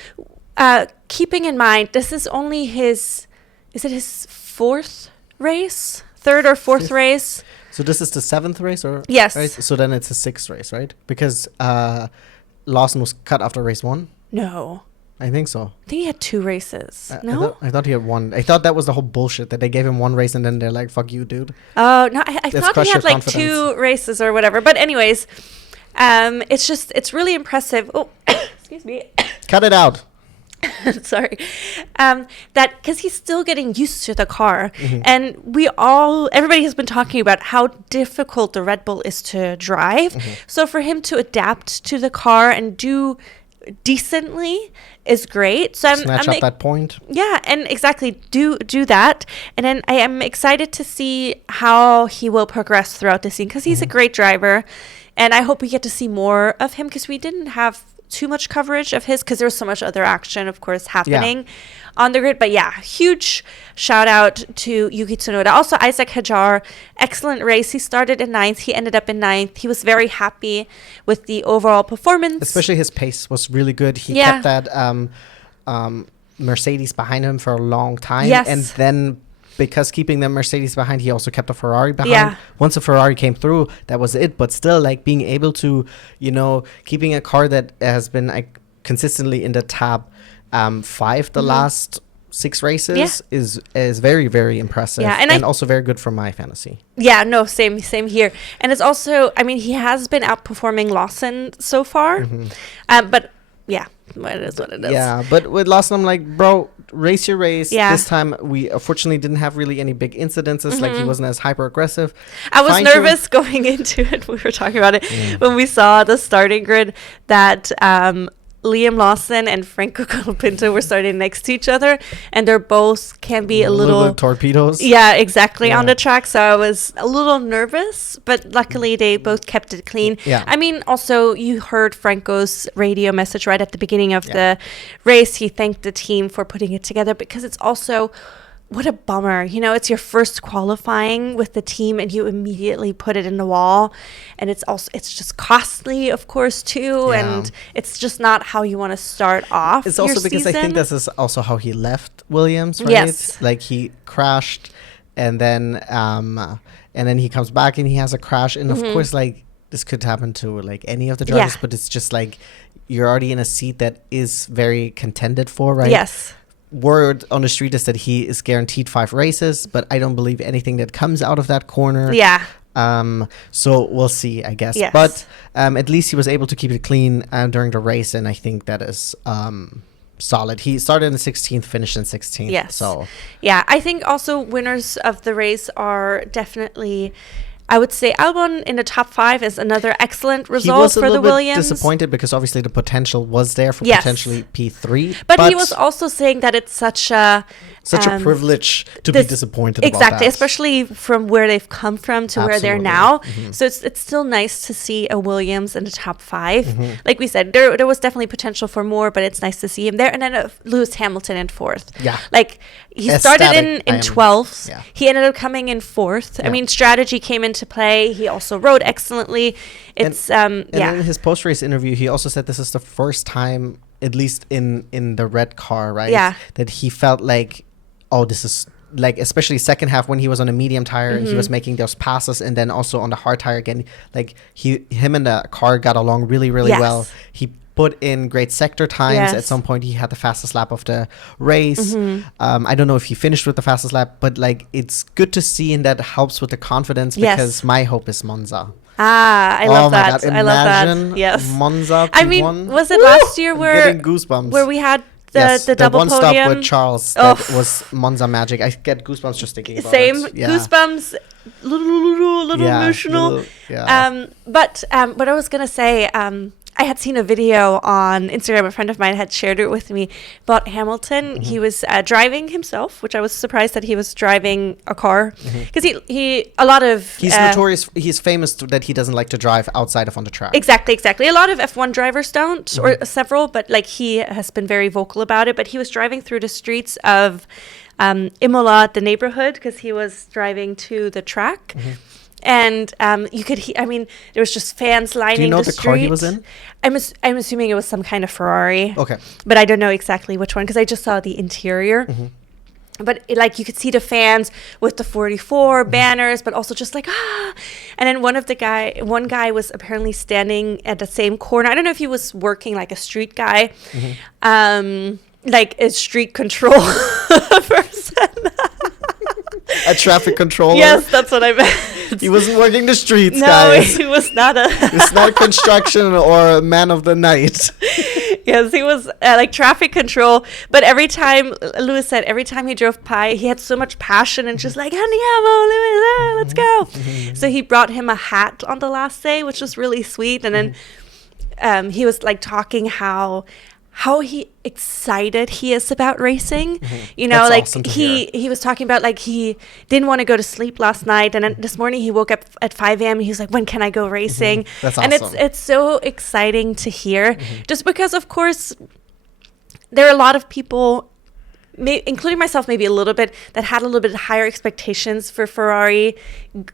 Keeping in mind, this is only his 4th race? 3rd or 4th race? So this is the 7th race? Or yes. Right? So then it's a 6th race, right? Because Lawson was cut after race 1? No. I think so. I think he had 2 races. No? I thought he had 1. I thought that was the whole bullshit, that they gave him 1 race and then they're like, fuck you, dude. Oh, no, I thought he had like 2 races or whatever. But anyways, it's really impressive. Oh, excuse me. Cut it out. sorry, that because he's still getting used to the car, and everybody has been talking about how difficult the Red Bull is to drive. So for him to adapt to the car and do decently is great. So I'm snatch up that point. Yeah, and exactly do that. And then I am excited to see how he will progress throughout the season because he's a great driver, and I hope we get to see more of him because we didn't have too much coverage of his because there was so much other action, of course, happening on the grid. But yeah, huge shout out to Yuki Tsunoda. Also, Isaac Hajar, excellent race. He started in 9th. He ended up in 9th. He was very happy with the overall performance. Especially his pace was really good. He kept that Mercedes behind him for a long time. Yes. And then because keeping the Mercedes behind, he also kept a Ferrari behind. Yeah. Once a Ferrari came through, that was it. But still, like, being able to, keeping a car that has been consistently in the top 5 the last 6 races is very, very impressive. Yeah, and also very good for my fantasy. Yeah, no, same here. And it's also, he has been outperforming Lawson so far. But yeah, it is what it is. Yeah, but with Lawson, I'm like, bro, race your race. Yeah. This time, we unfortunately didn't have really any big incidences. Like, he wasn't as hyper aggressive. I was nervous going into it. We were talking about it when we saw the starting grid that Liam Lawson and Franco Colapinto were starting next to each other, and they're both can be a little torpedoes. Yeah, exactly, on the track. So I was a little nervous, but luckily they both kept it clean. Yeah. Also, you heard Franco's radio message right at the beginning of the race. He thanked the team for putting it together because it's also, what a bummer. It's your first qualifying with the team and you immediately put it in the wall. And it's just costly, of course, too. Yeah. And it's just not how you want to start off. It's also because season. I think this is also how he left Williams, right? Yes. Like, he crashed and then he comes back and he has a crash. And of course, like, this could happen to like any of the drivers, but it's just like you're already in a seat that is very contended for, right? Yes. Word on the street is that he is guaranteed 5 races, but I don't believe anything that comes out of that corner. Yeah. So we'll see, I guess. Yes. But at least he was able to keep it clean during the race, and I think that is solid. He started in 16th, finished in 16th. Yes. So yeah, I think also winners of the race are definitely, I would say Albon in the top 5 is another excellent result for the Williams. He was a little bit disappointed because obviously the potential was there for potentially P3. But he was also saying that it's such a privilege to be disappointed about that. Exactly, especially from where they've come from to where they're now. So it's still nice to see a Williams in the top 5. Like we said, there was definitely potential for more, but it's nice to see him there. And then Lewis Hamilton in 4th. Yeah. Like, he started in 12th. Yeah. He ended up coming in 4th. Yeah. Strategy came into play. He also rode excellently. It's and in his post-race interview, he also said this is the first time, at least in the red car, right? Yeah. That he felt like, oh, this is like, especially second half when he was on a medium tire and he was making those passes, and then also on the hard tire again, like him and the car got along really, really well. He put in great sector times. Yes. At some point, he had the fastest lap of the race. I don't know if he finished with the fastest lap, but like, it's good to see, and that helps with the confidence because my hope is Monza. I love that. God. I love that. Yes. Monza P1. Was it last year getting goosebumps. Where we had the double one podium? Stop with Charles that was Monza magic. I get goosebumps just thinking about it. Goosebumps. Little emotional. But what I was gonna say, I had seen a video on Instagram. A friend of mine had shared it with me about Hamilton. He was driving himself, which I was surprised that he was driving a car, because he's notorious. He's famous that he doesn't like to drive outside of on the track. Exactly. A lot of F1 drivers don't, or several, but like, he has been very vocal about it. But he was driving through the streets of Imola, the neighborhood, because he was driving to the track. And you could there was just fans lining the street. Do you know the car he was in? I'm assuming it was some kind of Ferrari. Okay. But I don't know exactly which one, because I just saw the interior. But you could see the fans with the 44 banners, but also just like, ah. And then one guy was apparently standing at the same corner. I don't know if he was working like a street guy, like a street control person. A traffic controller. Yes, that's what I meant. He wasn't working the streets, guys. No, he was not It's not construction or a man of the night. Yes, he was like traffic control. But every time, Lewis said, every time he drove by, he had so much passion and just like, Andiamo, Lewis, let's go. So he brought him a hat on the last day, which was really sweet. And then he was like talking how he excited he is about racing. You know, that's like awesome he was talking about like he didn't want to go to sleep last night, and then this morning he woke up at 5 a.m. and he was like, when can I go racing? That's awesome. And it's so exciting to hear, just because of course there are a lot of people, including myself maybe a little bit, that had a little bit higher expectations for Ferrari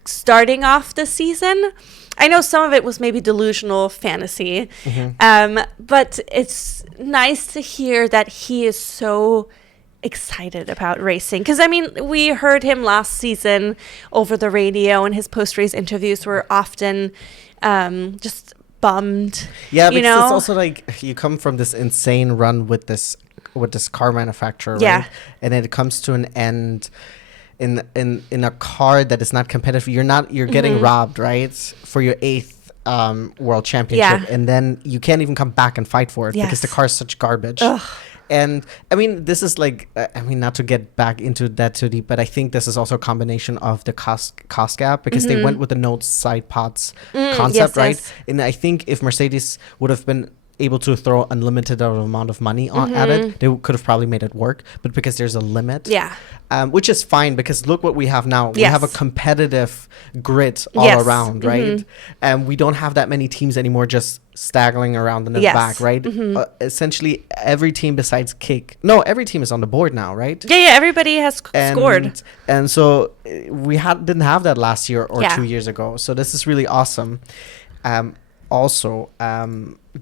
starting off the season. I know some of it was maybe delusional fantasy, but it's nice to hear that he is so excited about racing. Because, I mean, we heard him last season over the radio, and his post-race interviews were often just bummed. Yeah, because it's also like you come from this insane run with this car manufacturer, right? And it comes to an end in a car that is not competitive. You're getting robbed, right, for your 8th world championship, and then you can't even come back and fight for it because the car is such garbage. And I mean, this is like, not to get back into that too deep, but I think this is also a combination of the cost gap, because they went with the no side pods concept, right? Yes. And I think if Mercedes would have been able to throw unlimited amount of money at it, they could have probably made it work. But because there's a limit, which is fine, because look what we have now. We have a competitive grid all around, right? And we don't have that many teams anymore just staggering around in the back, right? Essentially every team besides every team is on the board now, right? Yeah, everybody has scored. And so we didn't have that last year or 2 years ago. So this is really awesome. Also,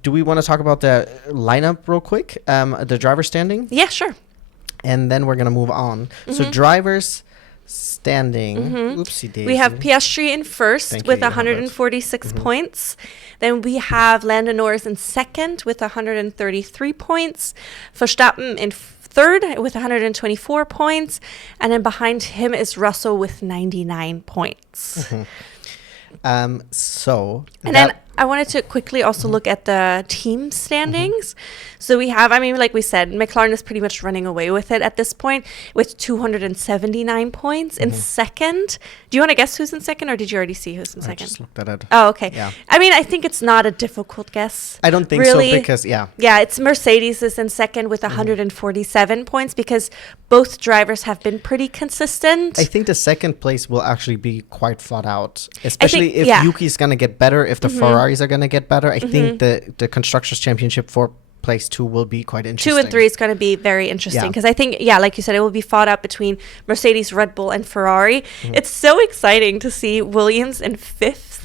do we want to talk about the lineup real quick? The driver standing? Yeah, sure. And then we're going to move on. So drivers standing. Oopsie daisy. We have Piastri in first with 146 points. Then we have Lando Norris in second with 133 points. Verstappen in third with 124 points. And then behind him is Russell with 99 points. Then I wanted to quickly also look at the team standings. So we have, like we said, McLaren is pretty much running away with it at this point with 279 points in second. Do you want to guess who's in second, or did you already see who's in second? I just looked at it. Oh, okay. Yeah. I think it's not a difficult guess. I don't think really, so, because, Yeah, it's Mercedes is in second with 147 points, because both drivers have been pretty consistent. I think the second place will actually be quite fought out, especially if Yuki's going to get better, if the Ferraris are going to get better. I think the Constructors' Championship for place 2 will be quite interesting. 2 and 3 is going to be very interesting, because I think, like you said, it will be fought out between Mercedes, Red Bull, and Ferrari. It's so exciting to see Williams in 5th.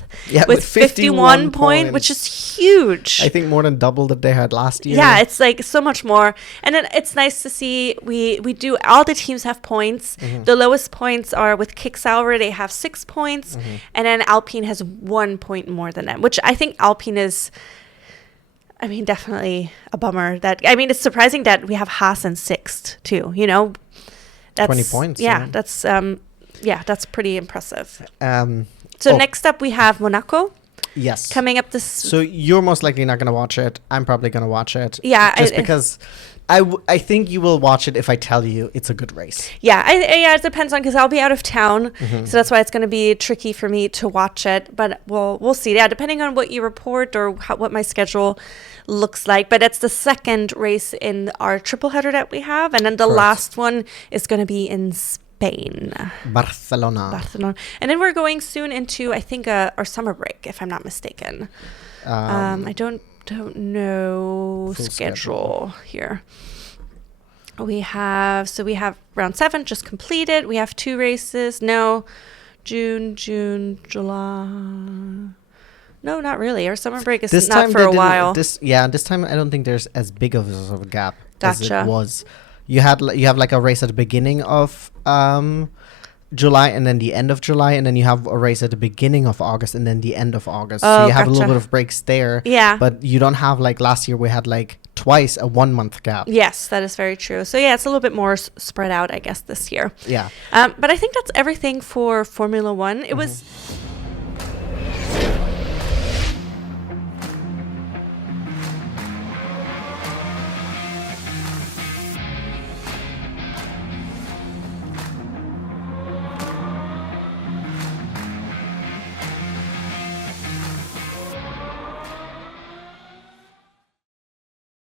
With 51 points, which is huge. I think more than double that they had last year. Yeah, it's like so much more. And then it's nice to see we do, all the teams have points. The lowest points are with Kick Sauber, they have 6 points. And then Alpine has 1 point more than them, which I think Alpine is, definitely a bummer. It's surprising that we have Haas in 6th too, That's 20 points. Yeah, that's pretty impressive. So next up we have Monaco. Yes. Coming up this... So you're most likely not going to watch it. I'm probably going to watch it. Yeah. Just because I think you will watch it if I tell you it's a good race. Yeah. It depends on, because I'll be out of town. So that's why it's going to be tricky for me to watch it. But we'll see. Yeah, depending on what you report or what my schedule looks like. But it's the second race in our triple header that we have. And then the last one is going to be in Spain. Barcelona. And then we're going soon into, I think, our summer break, if I'm not mistaken. I don't know schedule here. We have round 7 just completed. We have 2 races. No, June, July. No, not really. Our summer break is not for a while. This time I don't think there's as big of a gap as it was. You have like a race at the beginning of July, and then the end of July, and then you have a race at the beginning of August, and then the end of August. So you have a little bit of breaks there. Yeah. But you don't have, like last year we had like twice a 1 month gap. Yes, that is very true. So it's a little bit more spread out, I guess, this year. Yeah. But I think that's everything for Formula One. It was